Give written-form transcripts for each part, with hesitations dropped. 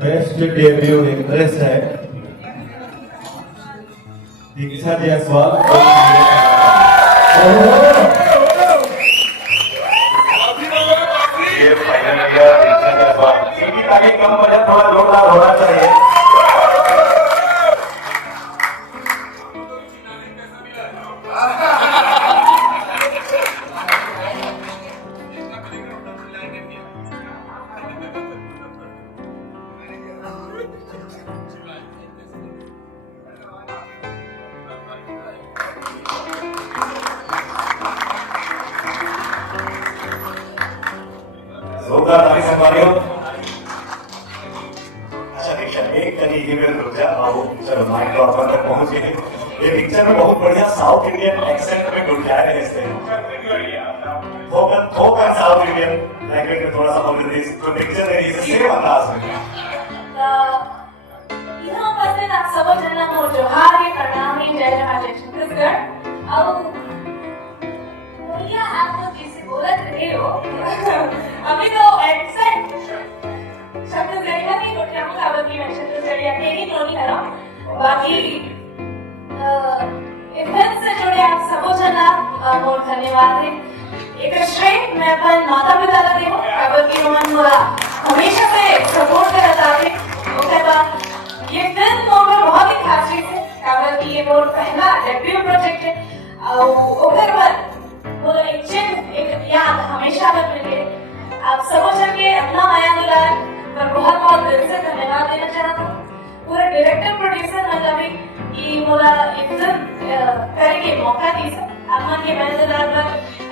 Best debut actress है दीक्षा जायसवाल। ये final year दीक्षा जायसवाल। सीटी ताकि कम बजा, थोड़ा जोरदार होना चाहिए। जोरदार ताली से मारियो। अच्छा दीक्षा, एक कहीं ये मेरे रुक जा आओ, चलो माइक तो अपन तक पहुंच गए। ये पिक्चर में बहुत बढ़िया साउथ इंडियन एक्सेंट में गुंजाए रहे इससे। थोड़ा साउथ इंडियन लैंग्वेज में थोड़ा सा बोल रही थी तो पिक्चर में इसे सेम अंदाज में। यहाँ पर से आप सब जना को जोहार ये प्रणाम ही जय महाराज छत्तीसगढ़। अब भैया आप तो जिसे बोलत रहे हो अभी तो एक्सेंट छत्तीसगढ़ी का नहीं बोलते हम काबकी में छत्तीसगढ़ी के ही नहीं करो। बाकी इवेंट से जुड़े आप सब जना बहुत धन्यवाद है। एक श्रेय मैं अपन माता पिता का देव काबकी रोमन मोरा हमेशा से सपोर्ट करता है। उसके बाद ये फिल्म मोर बहुत ही खास चीज है। काबकी ये मोर पहला डेब्यू प्रोजेक्ट है और उसके बाद वो एक चिन्ह एक याद हमेशा बन मिले। आप सब जन के अपना माया दुलार पर बहुत बहुत दिल से धन्यवाद देना चाहता हूँ। पूरे डायरेक्टर प्रोड्यूसर मतलब कि मोला एक फिल्म करने के मौका दी सब अपना के माया दुलार पर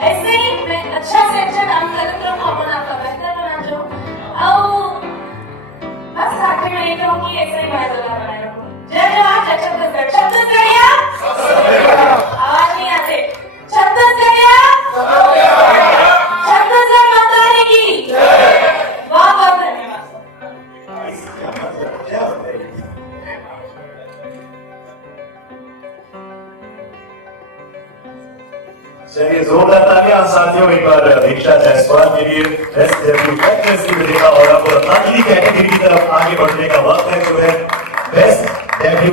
ऐसे ही मैं अच्छा से अच्छा काम करता रहूँ अपन आपका बेहतर बना जो और बस आखिर में ये कहूँ कि ऐसे ही माया दुलार बनाए रखो। जय जवान जय छत्तीसगढ़। छत्तीसगढ़िया आवाज नहीं आते। छत्तीसगढ़िया छत्तीसगढ़ माता रानी की बहुत बहुत धन्यवाद। चलिए जोरदार तालियां साथियों एक बार दीक्षा जायसवाल के लिए। बेस्ट डेब्यू एक्ट्रेस की देखा और अब अगली कैटेगरी की तरफ आगे बढ़ने का वक्त है जो है बेस्ट डेब्यू